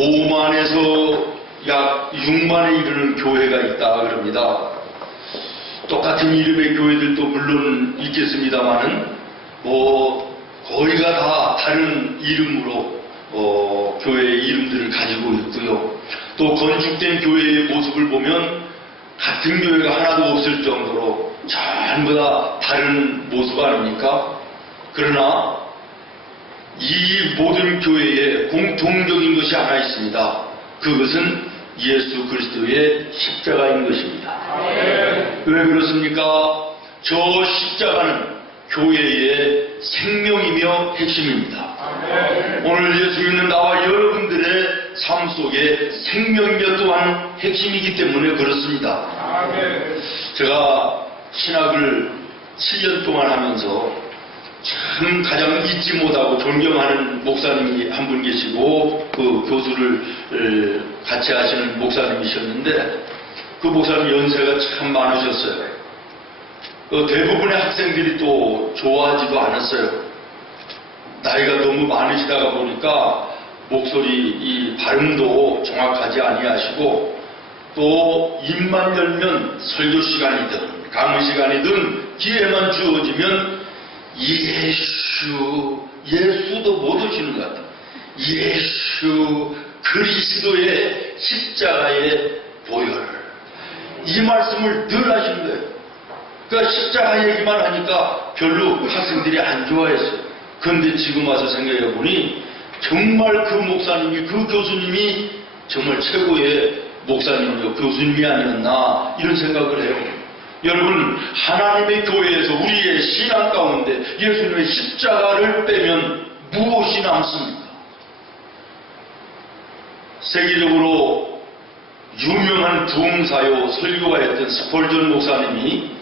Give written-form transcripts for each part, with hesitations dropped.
5만에서 약 6만에 이르는 교회가 있다 그럽니다. 똑같은 이름의 교회들도 물론 있겠습니다만은 거의가 다 다른 이름으로 교회의 이름들을 가지고 있고요. 또 건축된 교회의 모습을 보면 같은 교회가 하나도 없을 정도로 전부 다 다른 모습 아닙니까? 그러나 이 모든 교회에 공통적인 것이 하나 있습니다. 그것은 예수 그리스도의 십자가인 것입니다. 왜 그렇습니까? 저 십자가는 교회의 생명이며 핵심입니다. 오늘 예수 믿는 나와 여러분들의 삶 속에 생명이며 또한 핵심이기 때문에 그렇습니다. 제가 신학을 7년 동안 하면서 참 가장 잊지 못하고 존경하는 목사님이 한 분 계시고 그 교수를 같이 하시는 목사님이셨는데 그 목사님 연세가 참 많으셨어요. 대부분의 학생들이 또 좋아하지도 않았어요. 나이가 너무 많으시다가 보니까 목소리 이 발음도 정확하지 아니하시고 또 입만 열면 설교 시간이든 강의 시간이든 기회만 주어지면 예수도 못 오시는 것 같아요. 예수 그리스도의 십자가의 보혈, 이 말씀을 늘 하시는 거예요. 그러니까 십자가 얘기만 하니까 별로 학생들이 안 좋아했어요. 그런데 지금 와서 생각해 보니 정말 그 목사님이, 그 교수님이 정말 최고의 목사님이요 교수님이 아니었나 이런 생각을 해요. 여러분, 하나님의 교회에서 우리의 신앙 가운데 예수님의 십자가를 빼면 무엇이 남습니까? 세계적으로 유명한 부흥사요 설교가였던 스펄전 목사님이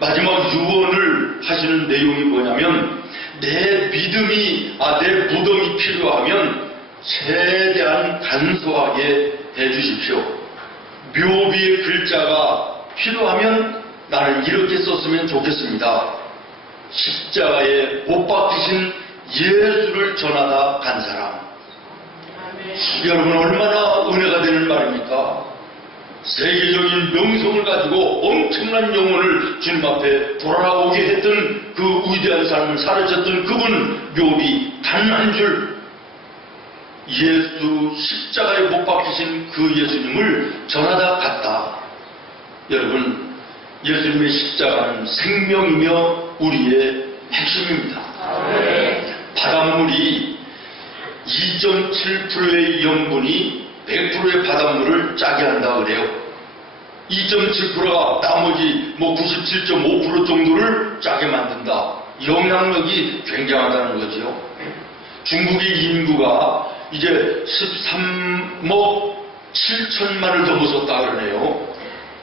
마지막 유언을 하시는 내용이 뭐냐면, 내 무덤이 필요하면 최대한 간소하게 해주십시오. 묘비의 글자가 필요하면 나는 이렇게 썼으면 좋겠습니다. 십자가에 못 박히신 예수를 전하다 간 사람. 여러분, 얼마나 은혜가 되는 말입니까? 세계적인 명성을 가지고 엄청난 영혼을 주님 앞에 돌아오게 했던 그 위대한 삶을 살아셨던 그분 묘비 단 한 줄, 예수 십자가에 못 박히신 그 예수님을 전하다 갔다. 여러분, 예수님의 십자가는 생명이며 우리의 핵심입니다. 바닷물이 2.7%의 염분이 100%의 바닷물을 짜게 한다 그래요. 2.7%가 나머지 97.5% 정도를 짜게 만든다. 영향력이 굉장하다는 거죠. 중국의 인구가 이제 13억 7천만을 넘어섰다 그러네요.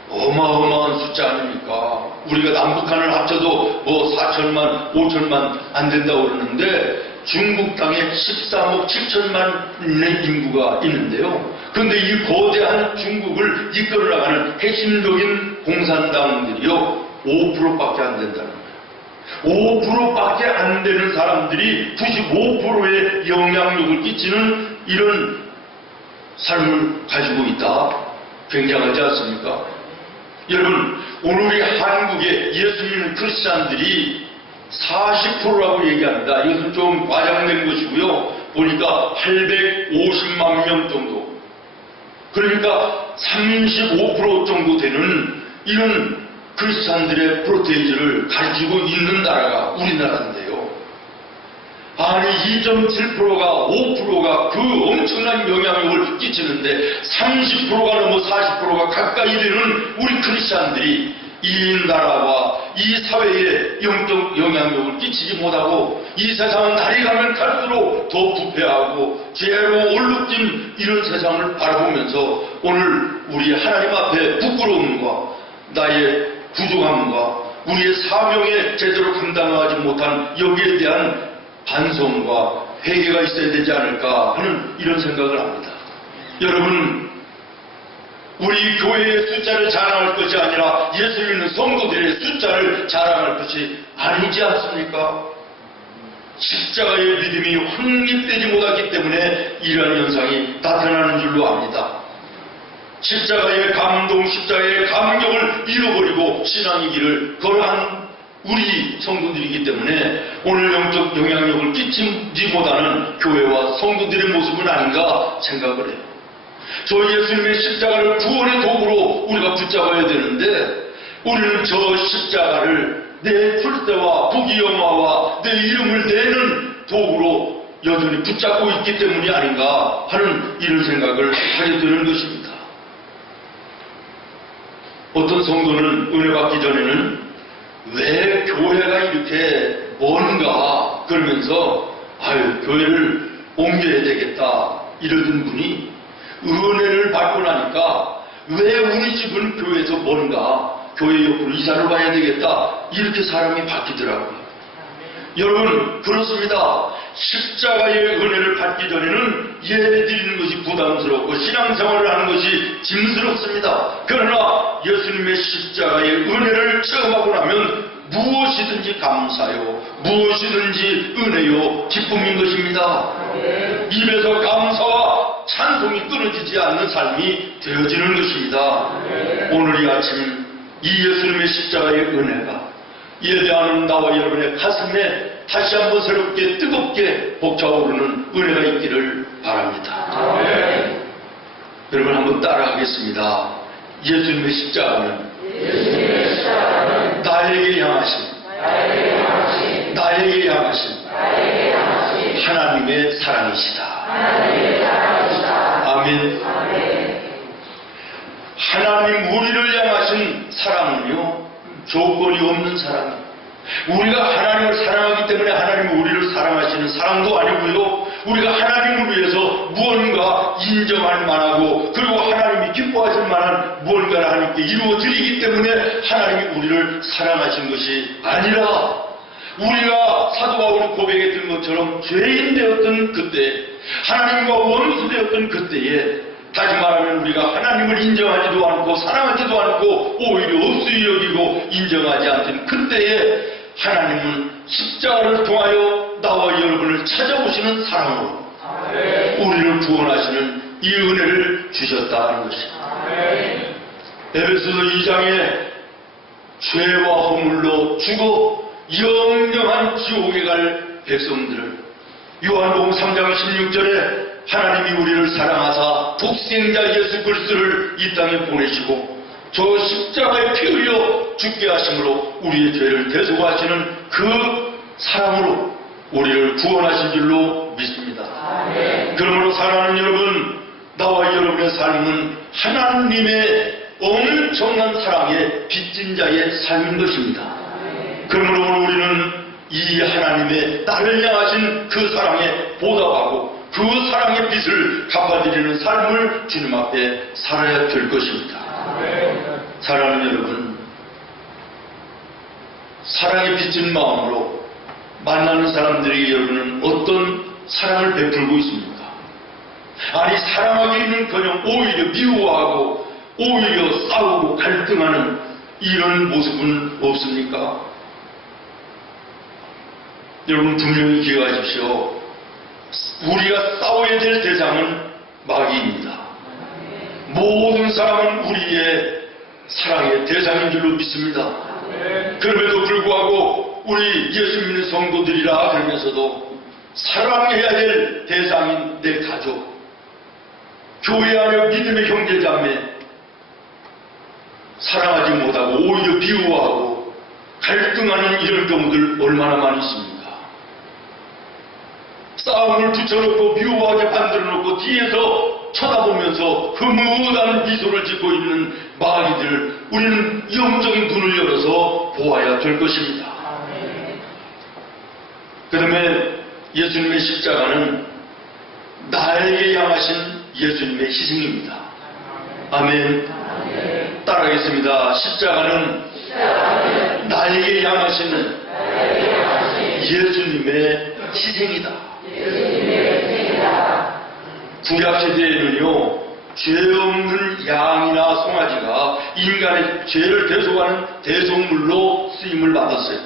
어마어마한 숫자 아닙니까? 우리가 남북한을 합쳐도 4천만, 5천만 안 된다고 그러는데 중국 땅에 13억 7천만의 인구가 있는데요. 그런데 이 거대한 중국을 이끌어 나가는 핵심적인 공산당들이요, 5%밖에 안 된다는 거예요. 5%밖에 안 되는 사람들이 95%의 영향력을 끼치는 이런 삶을 가지고 있다. 굉장하지 않습니까? 여러분, 오늘 우리 한국의 예수 믿는 크리스찬들이 40%라고 얘기합니다. 이것은 좀 과장된 것이고요. 보니까 850만 명 정도. 그러니까 35% 정도 되는 이런 크리스찬들의 프로테이지를 가지고 있는 나라가 우리나라인데요. 아니, 2.7%가 5%가 그 엄청난 영향력을 끼치는데 30%가 넘어 40%가 가까이 되는 우리 크리스찬들이 이 나라와 이 사회에 영적 영향력을 끼치지 못하고 이 세상은 날이 가면 갈수록 더 부패하고 죄로 얼룩진 이런 세상을 바라보면서 오늘 우리 하나님 앞에 부끄러움과 나의 부족함과 우리의 사명에 제대로 감당하지 못한 여기에 대한 반성과 회개가 있어야 되지 않을까 하는 이런 생각을 합니다. 여러분, 우리 교회의 숫자를 자랑할 것이 아니라 예수 믿는 성도들의 숫자를 자랑할 것이 아니지 않습니까? 십자가의 믿음이 확립되지 못했기 때문에 이러한 현상이 나타나는 줄로 압니다. 십자가의 감동, 십자가의 감격을 잃어버리고 신앙의 길을 걸어간 우리 성도들이기 때문에 오늘 영적 영향력을 끼치지 못하는 교회와 성도들의 모습은 아닌가 생각을 해요. 저 예수님의 십자가를 구원의 도구로 우리가 붙잡아야 되는데 우리는 저 십자가를 내 출세와 부귀영화와 내 이름을 내는 도구로 여전히 붙잡고 있기 때문이 아닌가 하는 이런 생각을 하게 되는 것입니다. 어떤 성도는 은혜 받기 전에는 왜 교회가 이렇게 먼가 그러면서 교회를 옮겨야 되겠다 이러던 분이 은혜를 받고 나니까 왜 우리 집은 교회에서 먼가 교회 옆으로 이사를 가야 되겠다 이렇게 사람이 바뀌더라고요. 여러분 그렇습니다. 십자가의 은혜를 받기 전에는 예배 드리는 것이 부담스럽고 신앙생활을 하는 것이 짐스럽습니다. 그러나 예수님의 십자가의 은혜를 체험하고 나면 무엇이든지 감사요 무엇이든지 은혜요 기쁨인 것입니다. 입에서 감사와 찬송이 끊어지지 않는 삶이 되어지는 것입니다. 오늘 이 아침 이 예수님의 십자가의 은혜가 예배하는 나와 여러분의 가슴에 다시 한번 새롭게 뜨겁게 벅차오르는 은혜가 있기를 바랍니다. 여러분 한번 따라하겠습니다. 예수님의 십자가는 나에게 향하신 하나님의 사랑이시다. 아멘. 하나님 우리를 향하신 사랑은요 조건이 없는 사랑이에요. 우리가 하나님을 사랑하기 때문에 하나님이 우리를 사랑하시는 사랑도 아니고요, 우리가 하나님을 위해서 무언가 인정할 만하고 그리고 하나님이 기뻐하실 만한 무언가를 하나님께 이루어드리기 때문에 하나님이 우리를 사랑하신 것이 아니라 우리가 사도 바울이 고백했던 것처럼 죄인 되었던 그때, 하나님과 원수 되었던 그때에 다시 말하면 우리가 하나님을 인정하지도 않고 사랑하지도 않고 오히려 없이 여기고 인정하지 않던 그때에 하나님은 십자가를 통하여 나와 여러분을 찾아오시는 사랑으로 우리를 구원하시는 이 은혜를 주셨다는 것입니다. 에베소서 2장에 죄와 허물로 죽어 영영한 지옥에 갈 백성들을, 요한복음 3장 16절에 하나님이 우리를 사랑하사 독생자 예수 그리스도를 이 땅에 보내시고 저 십자가에 피 흘려 죽게 하심으로 우리의 죄를 대속하시는 그 사랑으로 우리를 구원하신 줄로 믿습니다. 그러므로 사랑하는 여러분, 나와 여러분의 삶은 하나님의 엄청난 사랑에 빚진 자의 삶인 것입니다. 그러므로 오늘 우리는 이 하나님의 나를 향하신 그 사랑에 보답하고 그 사랑의 빚을 갚아드리는 삶을 주님 앞에 살아야 될 것입니다. 사랑하는 여러분, 사랑에 빚진 마음으로 만나는 사람들에게 여러분은 어떤 사랑을 베풀고 있습니까? 아니, 사랑하기는커녕 오히려 미워하고 오히려 싸우고 갈등하는 이런 모습은 없습니까? 여러분 분명히 기억하십시오. 우리가 싸워야 될 대상은 마귀입니다. 모든 사람은 우리의 사랑의 대상인 줄로 믿습니다. 그럼에도 불구하고 우리 예수 믿는 성도들이라 그러면서도 사랑해야 될 대상인 내 가족, 교회 안에 믿음의 형제자매 사랑하지 못하고 오히려 미워하고 갈등하는 이런 경우들 얼마나 많이 있습니까? 싸움을 붙여놓고 미워하게 만들어놓고 뒤에서 쳐다보면서 흐뭇한 미소를 짓고 있는 마귀들을 우리는 영적인 눈을 열어서 보아야 될 것입니다. 그 다음에 예수님의 십자가는 나에게 향하신 예수님의 희생입니다. 아멘. 따라하겠습니다. 십자가는 나에게 향하신 예수님의 희생이다. 구약시대에는요, 죄 없는 양이나 송아지가 인간의 죄를 대속하는 대속물로 쓰임을 받았어요.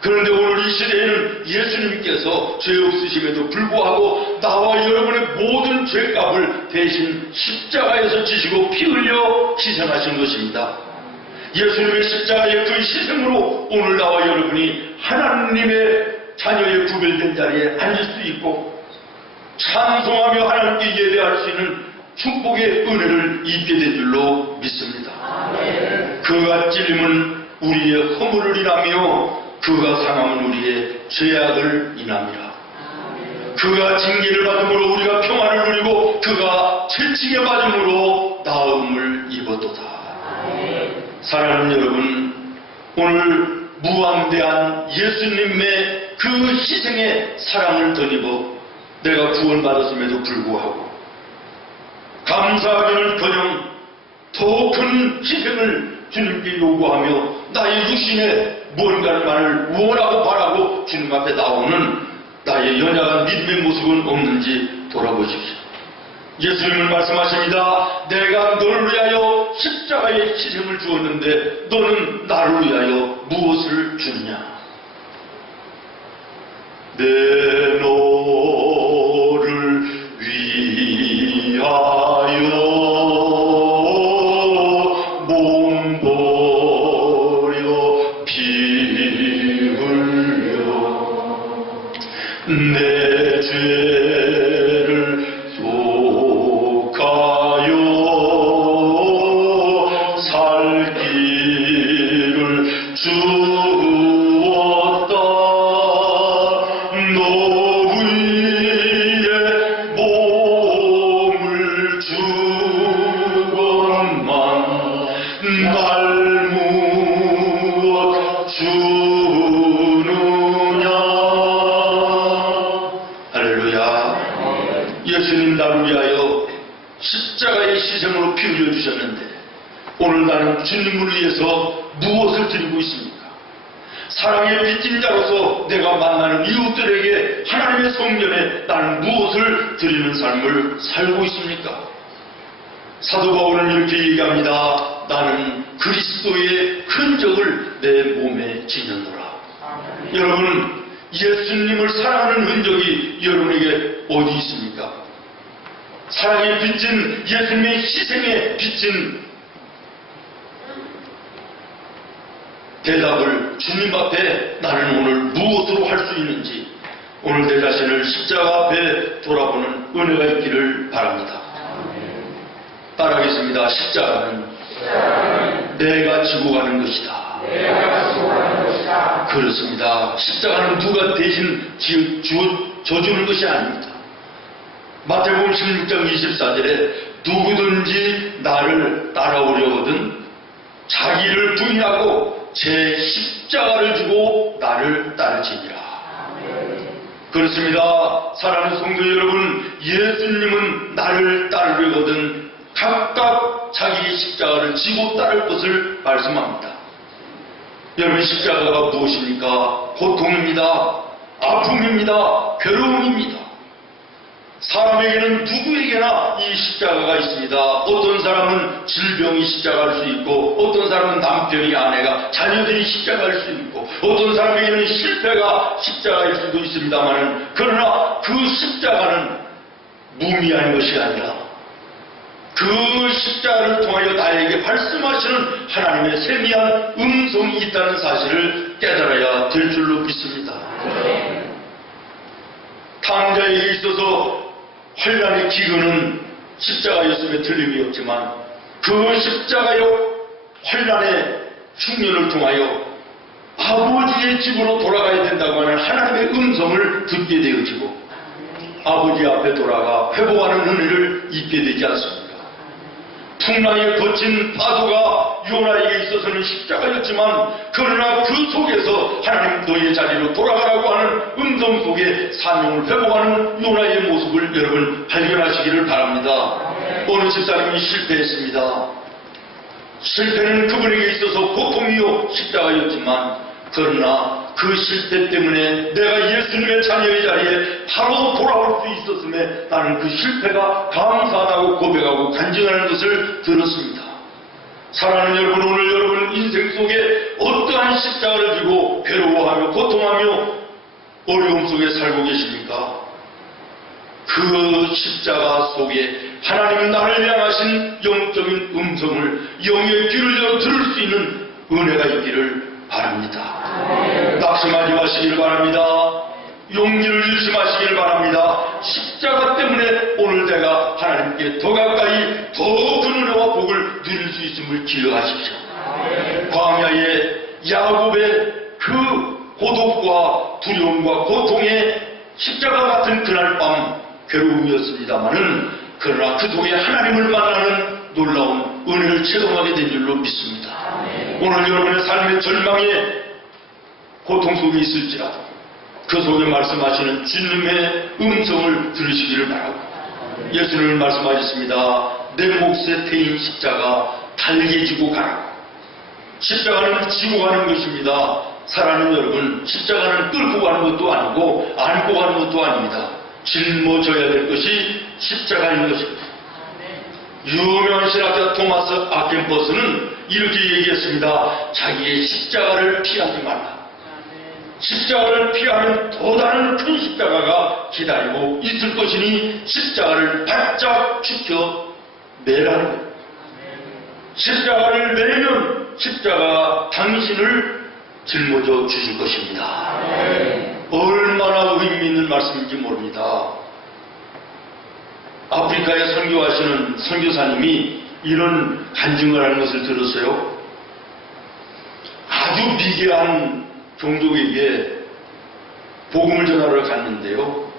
그런데 오늘 이 시대에는 예수님께서 죄 없으심에도 불구하고 나와 여러분의 모든 죄값을 대신 십자가에서 지시고 피 흘려 희생하신 것입니다. 예수님의 십자가의 그 희생으로 오늘 나와 여러분이 하나님의 자녀의 구별된 자리에 앉을 수 있고 찬송하며 하나님께 예배할 수 있는 축복의 은혜를 입게 된 줄로 믿습니다. 그가 찔림은 우리의 허물을 인하며 그가 상함은 우리의 죄악을 인함이라. 그가 징계를 받음으로 우리가 평안을 누리고 그가 채찍에 맞음으로 나음을 입었도다. 사랑하는 여러분, 오늘 무한대한 예수님의 그 희생의 사랑을 덧입어 내가 구원받았음에도 불구하고 감사하기는커녕 더 큰 희생을 주님께 요구하며 나의 육신에 무언가를 원하고 바라고 주님 앞에 나오는 나의 연약한 믿음의 모습은 없는지 돌아보십시오. 예수님은 말씀하십니다. 내가 너를 위하여 십자가의 희생을 주었는데 너는 나를 위하여 무엇을 주느냐? 내 너를 위하여 몸 버려 피 흘려 내 죄를 속하여 살 길을 주었다. 너 위에 몸을 주건만 날 무엇 주느냐. 할렐루야. 예수님 나를 위하여 십자가의 희생으로 피 흘려주셨는데 오늘 나는 주님을 위해서 무엇을 드리고 있습니까? 사랑의 빚진 자로서 내가 만나는 이웃들에게 하나님의 성전에 나는 무엇을 드리는 삶을 살고 있습니까? 사도 바울은 이렇게 얘기합니다. 나는 그리스도의 흔적을 내 몸에 지녔노라. 여러분, 예수님을 사랑하는 흔적이 여러분에게 어디 있습니까? 사랑에 빚진 예수님의 희생에 빚진 대답을 주님 앞에 나는 오늘 무엇으로 할 수 있는지 오늘 내 자신을 십자가 앞에 돌아보는 은혜가 있기를 바랍니다. 따라하겠습니다. 십자가는 내가 지고 가는 것이다. 그렇습니다. 십자가는 누가 대신 져주는 것이 아닙니다. 마태복음 16장 24절에 누구든지 나를 따라오려거든 자기를 부인하고 제 십자가를 주고 나를 따르지니라. 그렇습니다. 사랑하는 성도 여러분, 예수님은 나를 따르려거든 각각 자기의 십자가를 지고 따를 것을 말씀합니다. 여러분, 십자가가 무엇입니까? 고통입니다. 아픔입니다. 괴로움입니다. 사람에게는 누구에게나 이 십자가가 있습니다. 어떤 사람은 질병이 십자가일 수 있고 어떤 사람은 남편이 아내가 자녀들이 십자가일 수 있고 어떤 사람에게는 실패가 십자가일 수도 있습니다만 그러나 그 십자가는 무미한 것이 아니라 그 십자가를 통하여 나에게 말씀하시는 하나님의 세미한 음성이 있다는 사실을 깨달아야 될 줄로 믿습니다. 탕자에게 있어서 환난의 기근은 십자가였음에 틀림이 없지만 그 십자가요 환난의 흉년을 통하여 아버지의 집으로 돌아가야 된다고 하는 하나님의 음성을 듣게 되어지고 아버지 앞에 돌아가 회복하는 은혜를 입게 되지 않습니까? 풍랑에 거친 파도가 요나에게 있어서는 십자가였지만 그러나 그 속에서 하나님 너의 자리로 돌아가라고 하는 음성 속에 사명을 회복하는 요나의 모습을 여러분 발견하시기를 바랍니다. 어느 집사님이 실패했습니다. 실패는 그분에게 있어서 고통이요 십자가였지만 그러나 그 실패 때문에 내가 예수님의 자녀의 자리에 바로 돌아올 수 있었음에 나는 그 실패가 감사하다고 고백하고 간증하는 것을 들었습니다. 사랑하는 여러분, 오늘 여러분 인생 속에 어떠한 십자가를 지고 괴로워하며 고통하며 어려움 속에 살고 계십니까? 그 십자가 속에 하나님은 나를 향하신 영적인 음성을 영의 귀를 열어 들을 수 있는 은혜가 있기를 바랍니다. 낙심하지 마시길 바랍니다. 용기를 잃지 마시길 바랍니다. 십자가 때문에 오늘 내가 하나님께 더 가까이 더 큰 은혜와 복을 누릴 수 있음을 기억하십시오. 광야의 야곱의 그 고독과 두려움과 고통의 십자가 같은 그날 밤 괴로움이었습니다마는 그러나 그 속에 하나님을 만나는 놀라운 은혜를 체험하게 된 줄로 믿습니다. 오늘 여러분의 삶의 절망의 고통 속에 있을지라도 그 속에 말씀하시는 주님의 음성을 들으시기를 바라고, 예수님을 말씀하셨습니다. 내 몫에 태인 십자가 달게 지고 가라고. 십자가는 지고 가는 것입니다. 사랑하는 여러분, 십자가는 끌고 가는 것도 아니고 안고 가는 것도 아닙니다. 짊어져야 될 것이 십자가인 것입니다. 유명한 신학자 토마스 아켄버스는 이렇게 얘기했습니다. 자기의 십자가를 피하지 말라. 십자가를 피하면 더 다른 큰 십자가가 기다리고 있을 것이니 십자가를 바짝 지켜 매라는 거예요. 십자가를 매면 십자가 당신을 짊어져 주실 것입니다. 얼마나 의미 있는 말씀인지 모릅니다. 아프리카에 선교하시는 선교사님이 이런 간증을 하는 것을 들었어요. 아주 미개한 종족에게 복음을 전하러 갔는데요.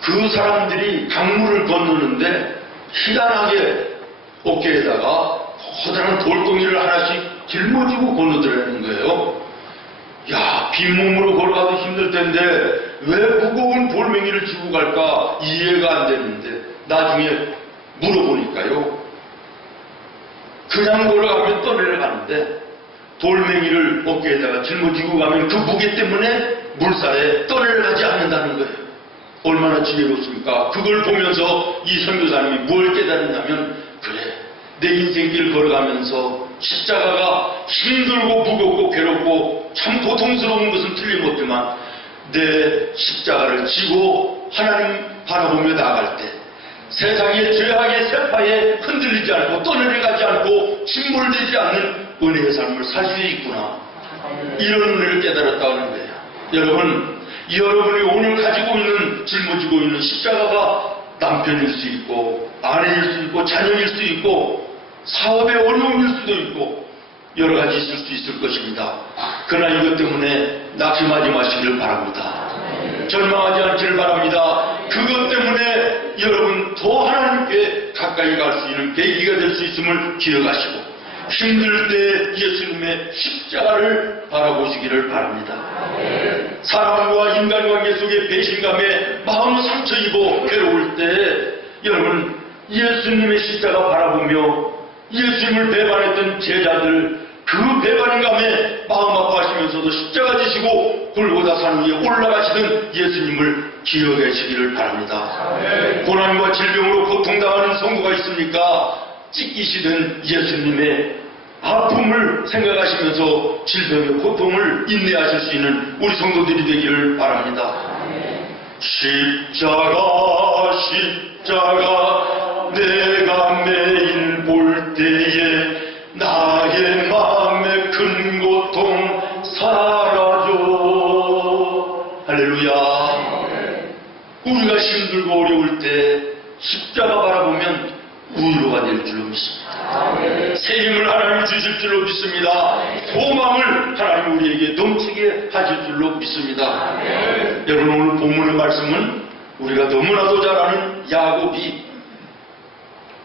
그 사람들이 강물을 건너는데 희한하게 어깨에다가 커다란 돌덩이를 하나씩 짊어지고 건너들라는 거예요. 야, 빈몸으로 걸어가도 힘들 텐데 왜 무거운 돌멩이를 지고 갈까 이해가 안 되는데 나중에 물어보니까요. 그냥 걸어가면 떠내려가는데 돌멩이를 어깨에다가 짊어지고 가면 그 무게 때문에 물살에 떠내려가지 않는다는 거예요. 얼마나 지혜롭습니까? 그걸 보면서 이 선교사님이 뭘 깨달았냐면, 그래, 내 인생길 걸어가면서 십자가가 힘들고 무겁고 괴롭고 참 고통스러운 것은 틀림없지만 내 십자가를 지고 하나님 바라보며 나아갈 때 세상의 죄악의 세파에 흔들리지 않고 떠내려가지 않고 침몰되지 않는 은혜의 삶을 살 수 있구나. 이런 은혜를 깨달았다는 거예요. 여러분이 오늘 가지고 있는, 짊어지고 있는 십자가가 남편일 수 있고 아내일 수 있고 자녀일 수 있고 사업의 어려움일 수도 있고 여러 가지 있을 수 있을 것입니다. 그러나 이것 때문에 낙심하지 마시기를 바랍니다. 절망하지 않기를 바랍니다. 그것 때문에 여러분 더 하나님께 가까이 갈 수 있는 계기가 될 수 있음을 기억하시고 힘들 때 예수님의 십자가를 바라보시기를 바랍니다. 사람과 인간관계 속의 배신감에 마음 상처 입어 괴로울 때 여러분 예수님의 십자가 바라보며 예수님을 배반했던 제자들 그 배반감에 마음 아파하시면서도 십자가 지시고 골고다 산 위에 올라가시던 예수님을 기억하시기를 바랍니다. 고난과 질병으로 고통당하는 성도가 있습니까? 찢기시던 예수님의 아픔을 생각하시면서 질병의 고통을 인내하실 수 있는 우리 성도들이 되기를 바랍니다. 십자가 내가 매일 볼 때에 나의 마음의 큰 고통 사라져. 할렐루야. 우리가 힘들고 어려울 때 십자가 바라보면 위로가 될 줄로 믿습니다. 새 힘을 하나님이 주실 줄로 믿습니다. 소망을 하나님 우리에게 넘치게 하실 줄로 믿습니다. 여러분 오늘 본문의 말씀은 우리가 너무나도 잘 아는 야곱이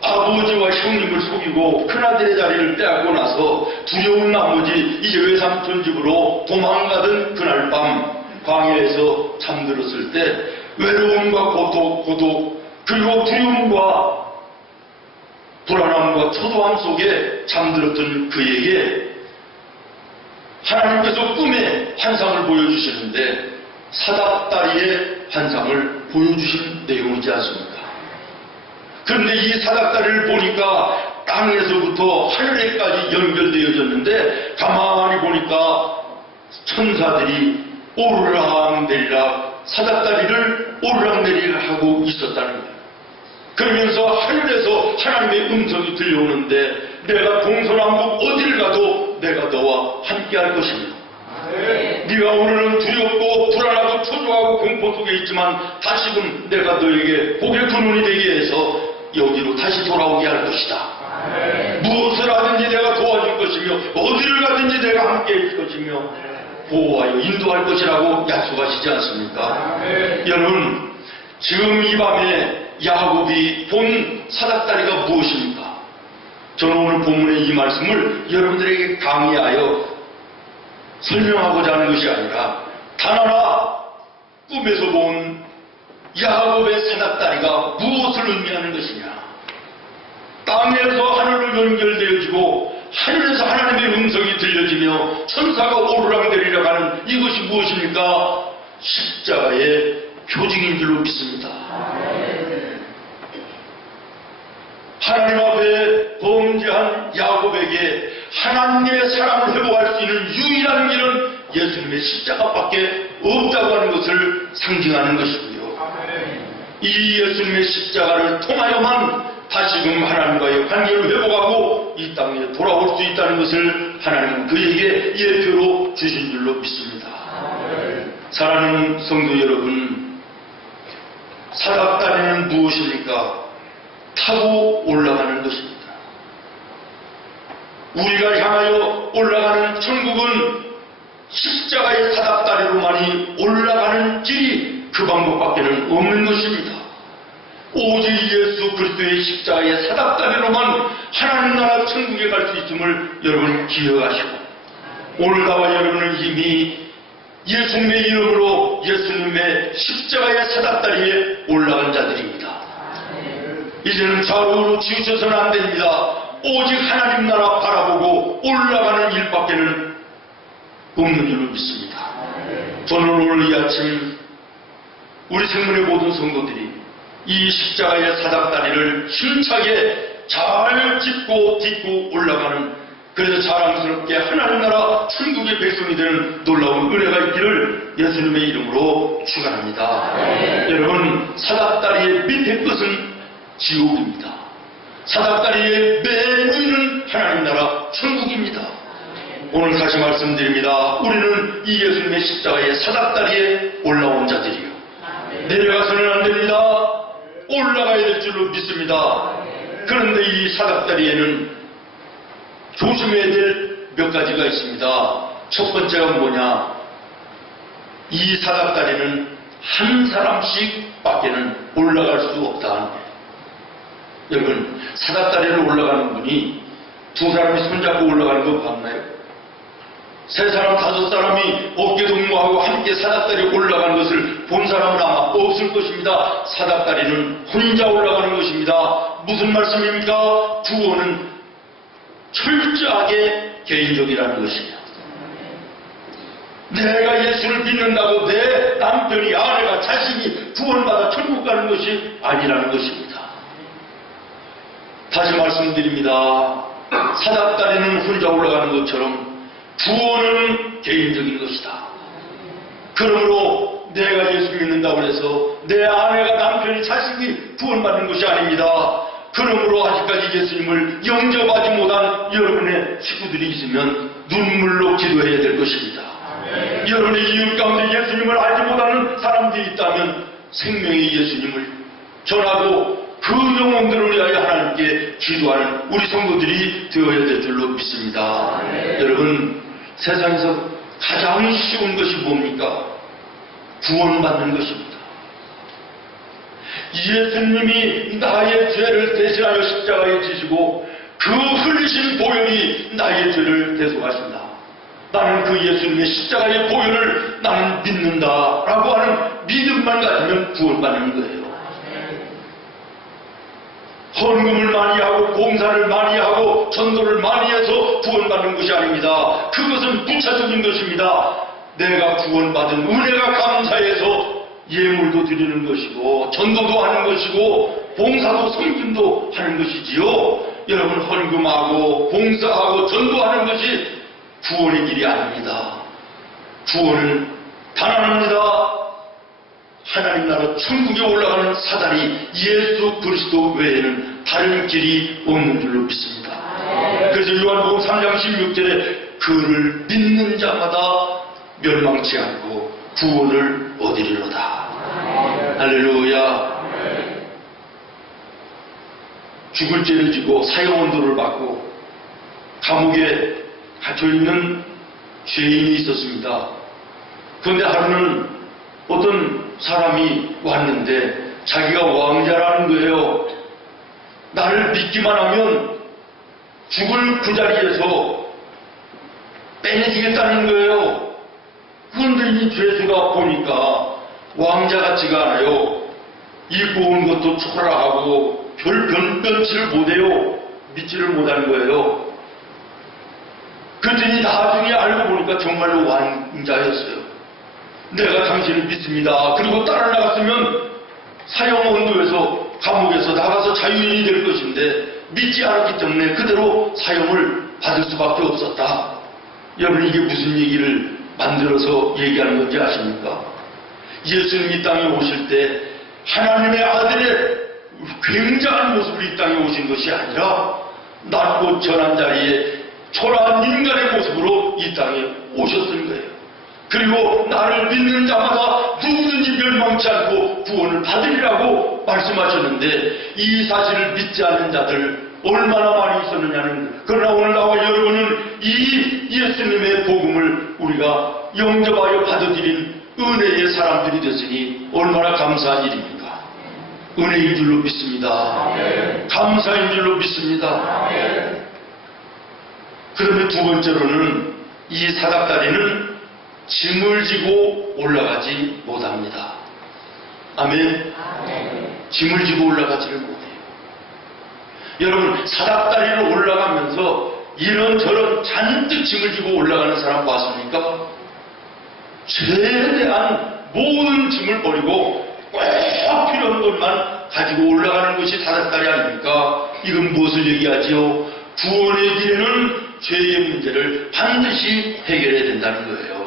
아버지와 형님을 속이고 큰아들의 자리를 빼앗고 나서 두려운 나머지 이제 외삼촌 집으로 도망가던 그날 밤 광야에서 잠들었을 때 외로움과 고독 그리고 두려움과 불안함과 초조함 속에 잠들었던 그에게 하나님께서 꿈에 환상을 보여주시는데 사닥다리의 환상을 보여주신 내용이지 않습니까? 그런데 이 사닥다리를 보니까 땅에서부터 하늘에까지 연결되어졌는데 가만히 보니까 천사들이 오르락내리락 사닥다리를 오르락내리락 하고 있었다는 거예요. 그러면서 하늘에서 하나님의 음성이 들려오는데 내가 동서남북 어디를 가도 내가 너와 함께할 것이며 네가 오늘은 두렵고 불안하고 초조하고 공포 속에 있지만 다시금 내가 너에게 복의 근원이 되게 해서 여기로 다시 돌아오게 할 것이다. 무엇을 하든지 내가 도와줄 것이며 어디를 가든지 내가 함께 할 것이며 보호하여 인도할 것이라고 약속하시지 않습니까? 여러분, 지금 이 밤에 야곱이 본 사닥다리가 무엇입니까? 저는 오늘 본문의 이 말씀을 여러분들에게 강의하여 설명하고자 하는 것이 아니라 단 하나 꿈에서 본 야곱의 사닥다리가 무엇을 의미하는 것이냐. 땅에서 하늘로 연결되어지고 하늘에서 하나님의 음성이 들려지며 천사가 오르락내리락 하는 이것이 무엇입니까? 십자가의 표징인 줄로 믿습니다. 하나님 앞에 범죄한 야곱에게 하나님의 사랑을 회복할 수 있는 유일한 길은 예수님의 십자가밖에 없다고 하는 것을 상징하는 것이고요. 이 예수님의 십자가를 통하여만 다시금 하나님과의 관계를 회복하고 이 땅에 돌아올 수 있다는 것을 하나님은 그에게 예표로 주신 줄로 믿습니다. 사랑하는 성도 여러분, 사닥다리는 무엇입니까? 타고 올라가는 것입니다. 우리가 향하여 올라가는 천국은 십자가의 사닥다리로만이 올라가는 길이 그 방법밖에는 없는 것입니다. 오직 예수 그리스도의 십자가의 사닥다리로만 하나님 나라 천국에 갈 수 있음을 여러분 기억하시고 오늘 나와 여러분은 이미 예수님의 이름으로 예수님의 십자가의 사닥다리에 올라간 자들입니다. 이제는 좌우로 치우쳐서는 안 됩니다. 오직 하나님 나라 바라보고 올라가는 일밖에는 없는 줄로 믿습니다. 저는 오늘 이 아침 우리 생문의 모든 성도들이 이 십자가의 사닥다리를 힘차게 잘 짚고 딛고 올라가는, 그래서 자랑스럽게 하나님 나라 천국의 백성이 되는 놀라운 은혜가 있기를 예수님의 이름으로 축원합니다. 여러분, 사닥다리의 밑에 끝은 지옥입니다. 사닥다리의 맨 위는 하나님 나라 천국입니다. 오늘 다시 말씀드립니다. 우리는 이 예수님의 십자가의 사닥다리에 올라온 자들이요, 내려가서는 안 됩니다. 올라가야 될 줄로 믿습니다. 그런데 이 사닥다리에는 조심해야 될 몇 가지가 있습니다. 첫 번째가 뭐냐, 이 사닥다리는 한 사람씩 밖에는 올라갈 수 없다. 여러분, 사닥다리를 올라가는 분이 두 사람이 손잡고 올라가는 거 봤나요? 세 사람, 다섯 사람이 어깨 동무하고 함께 사닥다리에 올라가는 것을 본 사람은 아마 없을 것입니다. 사닥다리는 혼자 올라가는 것입니다. 무슨 말씀입니까? 구원은 철저하게 개인적이라는 것이에요. 내가 예수를 믿는다고 내 남편이, 아내가, 자식이 구원받아 천국 가는 것이 아니라는 것입니다. 다시 말씀드립니다. 사닥다리는 혼자 올라가는 것처럼 구원은 개인적인 것이다. 그러므로 내가 예수 믿는다고 해서 내 아내가, 남편이, 자식이 구원받는 것이 아닙니다. 그러므로 아직까지 예수님을 영접하지 못한 여러분의 식구들이 있으면 눈물로 기도해야 될 것입니다. 여러분의 이웃 가운데 예수님을 알지 못하는 사람들이 있다면 생명의 예수님을 전하고 그 영혼들을 위하여 하나님께 기도하는 우리 성도들이 되어야 될 줄로 믿습니다. 여러분, 세상에서 가장 쉬운 것이 뭡니까? 구원받는 것입니다. 예수님이 나의 죄를 대신하여 십자가에 지시고 그 흘리신 보혈이 나의 죄를 대속하신다. 나는 그 예수님의 십자가의 보혈을 나는 믿는다라고 하는 믿음만 가지면 구원받는 거예요. 헌금을 많이 하고 봉사를 많이 하고 전도를 많이 해서 구원받는 것이 아닙니다. 그것은 부차적인 것입니다. 내가 구원받은 은혜가 감사해서 예물도 드리는 것이고 전도도 하는 것이고 봉사도 섬김도 하는 것이지요. 여러분, 헌금하고 봉사하고 전도하는 것이 구원의 길이 아닙니다. 구원은 단 하나입니다. 하나님 나라 천국에 올라가는 사다리 예수 그리스도 외에는 다른 길이 없는 줄로 믿습니다. 그래서 요한복음 3장 16절에 그를 믿는 자마다 멸망치 않고 구원을 얻으리로다. 할렐루야. 죽을 죄를 지고 사형원도를 받고 감옥에 갇혀있는 죄인이 있었습니다. 그런데 하루는 어떤 사람이 왔는데 자기가 왕자라는 거예요. 나를 믿기만 하면 죽을 그 자리에서 빼내주겠다는 거예요. 그런데 이 죄수가 보니까 왕자 같지가 않아요. 입고 온 것도 초라하고 별 변변치를 못해요. 믿지를 못하는 거예요. 그랬더니 나중에 알고 보니까 정말로 왕자였어요. 내가 당신을 믿습니다. 그리고 따라 나갔으면 사형원도에서 감옥에서 나가서 자유인이 될 것인데 믿지 않았기 때문에 그대로 사형을 받을 수밖에 없었다. 여러분 이게 무슨 얘기를 만들어서 얘기하는 건지 아십니까? 예수님 이 땅에 오실 때 하나님의 아들의 굉장한 모습으로 이 땅에 오신 것이 아니라 낮고 전한 자리에 초라한 인간의 모습으로 이 땅에 오셨던 거예요. 그리고 나를 믿는 자마다 누구든지 멸망치 않고 구원을 받으리라고 말씀하셨는데 이 사실을 믿지 않는 자들 얼마나 많이 있었느냐는. 그러나 오늘 나와 여러분은 이 예수님의 복음을 우리가 영접하여 받아들인 은혜의 사람들이 됐으니 얼마나 감사한 일입니까? 은혜인 줄로 믿습니다. 감사인 줄로 믿습니다. 그러면 두 번째로는 이 사닥다리는 짐을 지고 올라가지 못합니다. 아멘. 짐을 지고 올라가지를 못해요. 여러분 사닥다리를 올라가면서 이런저런 잔뜩 짐을 지고 올라가는 사람 봤습니까? 최대한 모든 짐을 버리고 꼭 필요한 것만 가지고 올라가는 것이 사닥다리 아닙니까? 이건 무엇을 얘기하지요? 구원의 길에는 죄의 문제를 반드시 해결해야 된다는 거예요.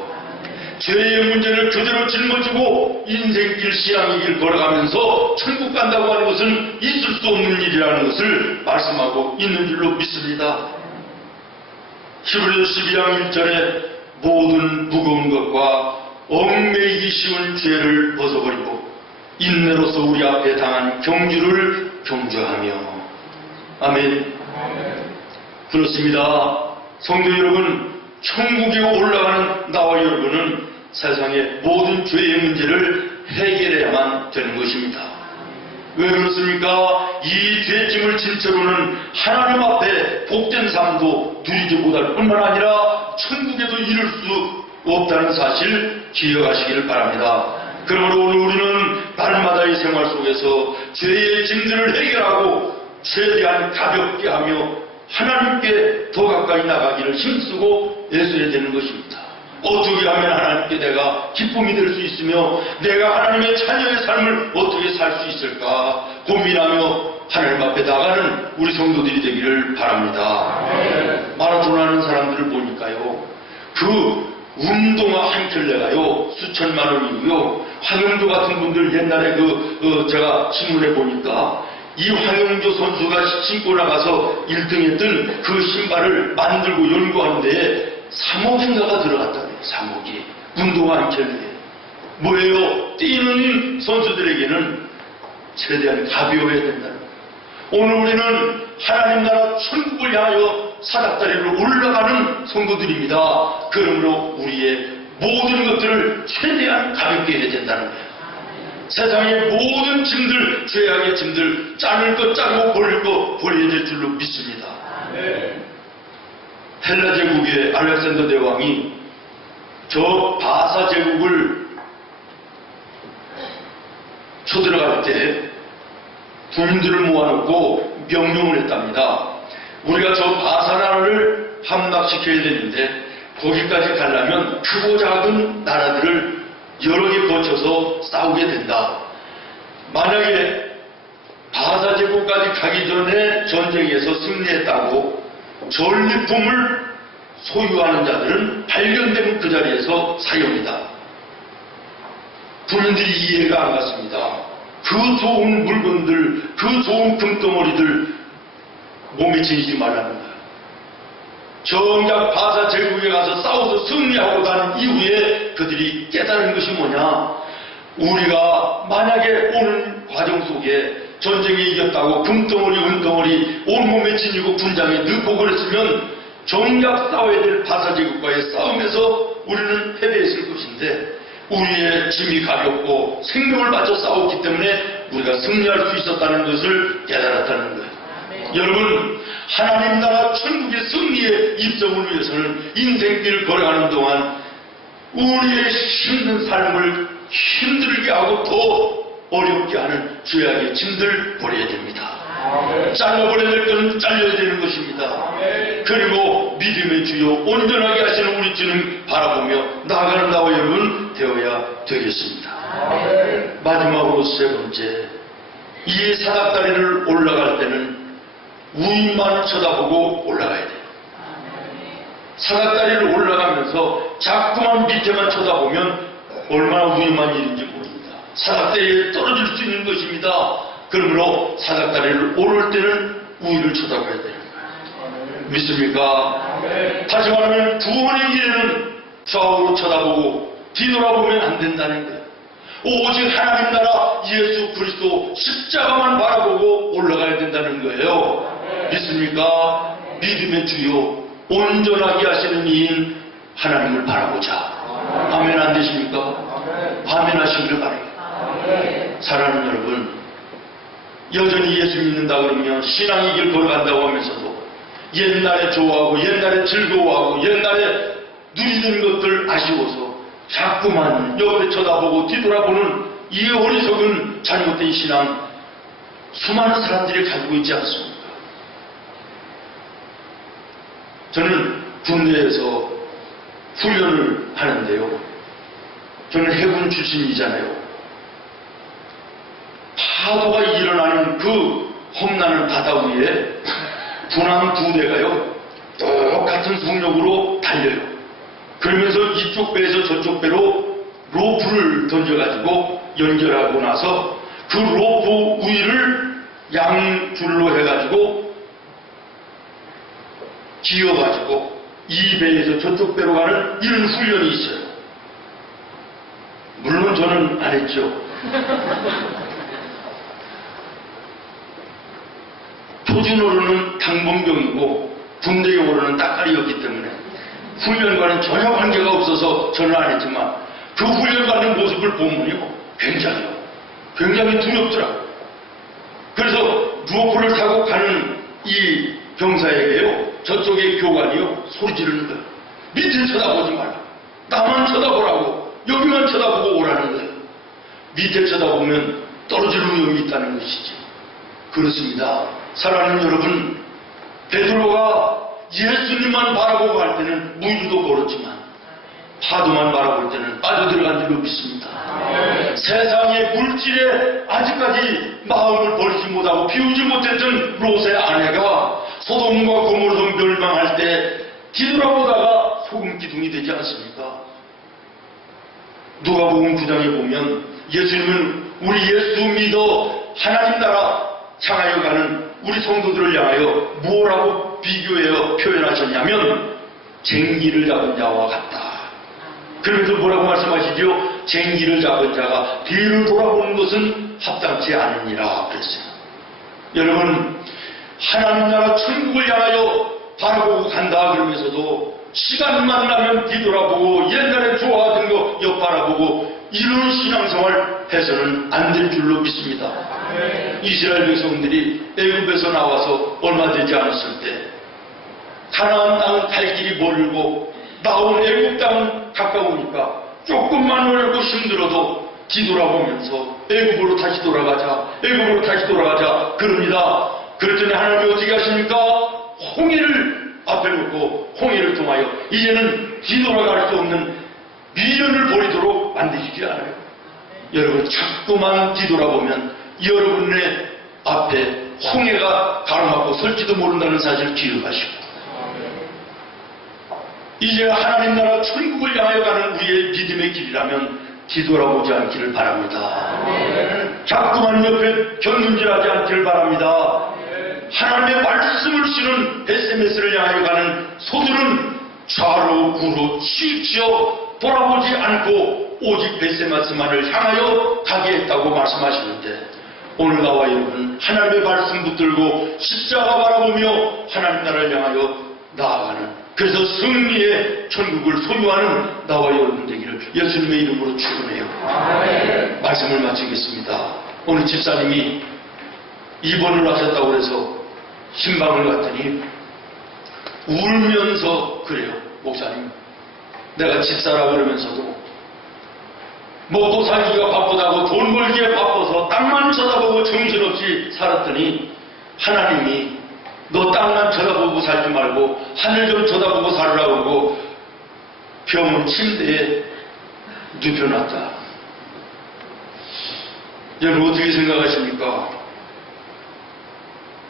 죄의 문제를 그대로 짊어지고 인생길 신앙의 길 걸어가면서 천국 간다고 하는 것은 있을 수 없는 일이라는 것을 말씀하고 있는 줄로 믿습니다. 히브리서 12장 1절에 모든 무거운 것과 얽매이기 쉬운 죄를 벗어버리고 인내로서 우리 앞에 당한 경주를 경주하며. 아멘. 그렇습니다. 성도 여러분, 천국에 올라가는 나와 여러분은 세상의 모든 죄의 문제를 해결해야만 되는 것입니다. 왜 그렇습니까? 이 죄짐을 진 채로는 하나님 앞에 복된 삶도 누리지 못할 뿐만 아니라 천국에도 이룰 수 없다는 사실 기억하시기를 바랍니다. 그러므로 오늘 우리는 날마다의 생활 속에서 죄의 짐들을 해결하고 최대한 가볍게 하며 하나님께 더 가까이 나가기를 힘쓰고 애써야 되는 것입니다. 어떻게 하면 하나님께 내가 기쁨이 될 수 있으며 내가 하나님의 자녀의 삶을 어떻게 살 수 있을까 고민하며 하나님 앞에 나가는 우리 성도들이 되기를 바랍니다. 마라톤 하는 사람들을 보니까요, 그 운동화 한 켤레가요 수천만 원이고요. 황영조 같은 분들 옛날에 제가 신문에 보니까 이 황영조 선수가 신고 나가서 1등했던 그 신발을 만들고 연구하는데 3억인가가 들어갔다고요. 3억이. 운동화 한 켤레. 뭐예요? 뛰는 선수들에게는 최대한 가벼워야 된다는 거예요. 오늘 우리는 하나님 나라 천국을 향하여 사닥다리로 올라가는 성도들입니다. 그러므로 우리의 모든 것들을 최대한 가볍게 해야 된다는 거예요. 세상의 모든 짐들, 죄악의 짐들, 짜는 것 짜고 버릴 거 버려야 될 줄로 믿습니다. 헬라 제국의 알렉산더 대왕이 저 바사 제국을 쳐들어갈 때 군인들을 모아놓고 명령을 했답니다. 우리가 저 바사 나라를 함락시켜야 되는데 거기까지 가려면 크고 작은 나라들을 여러 개 거쳐서 싸우게 된다. 만약에 바사 제국까지 가기 전에 전쟁에서 승리했다고 전리품을 소유하는 자들은 발견되면 그 자리에서 사형이다. 군인들이 이해가 안 갔습니다. 그 좋은 물건들, 그 좋은 금덩어리들 몸에 지니지 말라는 거야. 정작 바사 제국에 가서 싸워서 승리하고 난 이후에 그들이 깨달은 것이 뭐냐? 우리가 만약에 오는 과정 속에 전쟁에 이겼다고 금덩어리, 은덩어리 온몸에 지니고 군장에 넣고 그랬으면 정작 싸워야 될 바사 제국과의 싸움에서 우리는 패배했을 것인데 우리의 짐이 가볍고 생명을 바쳐 싸웠기 때문에 우리가 승리할 수 있었다는 것을 깨달았다는 거예요. 여러분, 하나님 나라 천국의 승리의 입성을 위해서는 인생길을 걸어가는 동안 우리의 힘든 삶을 힘들게 하고 더 어렵게 하는 죄악의 짐들 버려야 됩니다. 잘라버려야 될 것은 잘려야 되는 것입니다. 그리고 믿음의 주요 온전하게 하시는 우리 주님 바라보며 나아가는 나와 여러분 되어야 되겠습니다. 마지막으로 세 번째, 이 사닥다리를 올라갈 때는 우인만 쳐다보고 올라가야 돼요. 사닥다리를 올라가면서 자꾸만 밑에만 쳐다보면 얼마나 우인만 일인지 모릅니다. 사닥다리에 떨어질 수 있는 것입니다. 그러므로 사닥다리를 오를 때는 우위를 쳐다봐야 되는 거예요. 믿습니까? 다시 말하면 구원의 길에는 좌우로 쳐다보고 뒤돌아보면 안 된다는 거예요. 오직 하나님 나라 예수 그리스도 십자가만 바라보고 올라가야 된다는 거예요. 믿습니까? 믿음의 주요 온전하게 하시는 이인 하나님을 바라보자. 아멘 안 되십니까? 아멘 하시기를 바랍니다. 사랑하는 여러분, 여전히 예수 믿는다 그러면 신앙의 길 걸어간다고 하면서도 옛날에 좋아하고 옛날에 즐거워하고 옛날에 누리는 것들 아쉬워서 자꾸만 옆에 쳐다보고 뒤돌아보는 이 어리석은 잘못된 신앙 수많은 사람들이 가지고 있지 않습니까? 저는 군대에서 훈련을 하는데요. 저는 해군 출신이잖아요. 파도가 일어나는 그 험난한 바다 위에 군함 두 대가요 똑같은 속력으로 달려요. 그러면서 이쪽 배에서 저쪽 배로 로프를 던져가지고 연결하고 나서 그 로프 위를 양줄로 해가지고 기어가지고 이 배에서 저쪽 배로 가는 이런 훈련이 있어요. 물론 저는 안 했죠. 표준어로는 당번경이고 군대용어로는 따까리였기 때문에 훈련과는 전혀 관계가 없어서 저는 안 했지만 그 훈련받는 모습을 보면요 굉장히 두렵더라고요. 그래서 로프를 타고 가는 이 병사에게요 저쪽의 교관이요 소리 지르는 거예요. 밑에 쳐다보지 말라. 나만 쳐다보라고. 여기만 쳐다보고 오라는 거예요. 밑에 쳐다보면 떨어질 위험이 있다는 것이지. 그렇습니다. 사랑하는 여러분, 베드로가 예수님만 바라보고 할 때는 물도 걸었지만 파도만 바라볼 때는 빠져들어간 적이 없습니다. 세상의 물질에 아직까지 마음을 버리지 못하고 비우지 못했던 롯의 아내가 소돔과 고모르성 멸망할 때 뒤돌아보다가 소금 기둥이 되지 않습니까? 누가복음 9장에 보면 예수님은 우리 예수 믿어 하나님 나라 향하여 가는 우리 성도들을 향하여 뭐라고 비교해서 표현하셨냐면 쟁기를 잡은 자와 같다. 그러면서 뭐라고 말씀하시죠? 쟁기를 잡은 자가 뒤를 돌아보는 것은 합당치 않으니라 그랬어요. 여러분, 하나님 나라 천국을 향하여 바라보고 간다 그러면서도 시간만 나면 뒤돌아보고 옛날에 좋아하던 거 옆바라보고 이런 신앙생활 해서는 안 될 줄로 믿습니다. 이스라엘 백성들이 애굽에서 나와서 얼마 되지 않았을 때 가나안 땅은 갈 길이 멀고 나온 애굽 땅은 가까우니까 조금만 어렵고 힘들어도 뒤돌아보면서 애굽으로 다시 돌아가자, 애굽으로 다시 돌아가자 그럽니다. 그랬더니 하나님이 어떻게 하십니까? 홍해를 앞에 놓고 홍해를 통하여 이제는 뒤돌아갈 수 없는 미련을 버리도록 만드시지 않아요. 여러분, 자꾸만 뒤돌아보면 여러분의 앞에 홍해가 가로막고 설지도 모른다는 사실을 기억하시고 이제 하나님 나라 천국을 향하여 가는 우리의 믿음의 길이라면 뒤돌아보지 않기를 바랍니다. 자꾸만 옆에 견눈질하지 않기를 바랍니다. 하나님의 말씀을 실은 SMS를 향하여 가는 소들은 좌로 우로 치우치어 돌아보지 않고 오직 SMS만을 향하여 가게 했다고 말씀하시는데, 오늘 나와 여러분 하나님의 말씀 붙들고 십자가 바라보며 하나님 나라를 향하여 나아가는, 그래서 승리의 천국을 소유하는 나와 여러분 되기를 예수님의 이름으로 축원해요. 말씀을 마치겠습니다. 오늘 집사님이 입원을 하셨다고 해서 신방을 갔더니 울면서 그래요. 목사님, 내가 집사라 그러면서도 먹고 살기가 바쁘다고 돈 벌기에 바빠서 땅만 쳐다보고 정신없이 살았더니 하나님이 너 땅만 쳐다보고 살지 말고 하늘 좀 쳐다보고 살으라고 하고 병원 침대에 눕혀놨다. 여러분 어떻게 생각하십니까?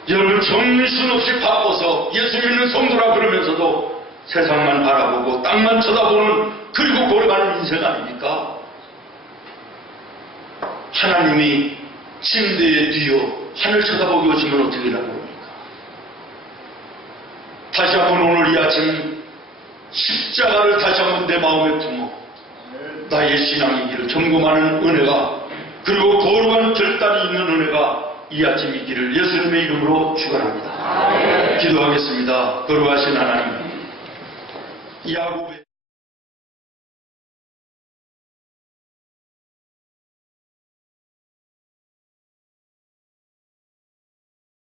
여러분 정신없이 바빠서 예수 믿는 성도라 그러면서도 세상만 바라보고 땅만 쳐다보는, 그리고 걸어가는 인생 아닙니까? 하나님이 침대에 뒤어 하늘 쳐다보게 오시면 어떻게 하라고 합니까? 다시 한번 오늘 이 아침 십자가를 다시 한번 내 마음에 두고 나의 신앙의 길을 점검하는 은혜가, 그리고 거룩한 결단이 있는 은혜가 이 아침 있기를 예수님의 이름으로 축원합니다. 기도하겠습니다. 거룩하신 하나님, 야곱의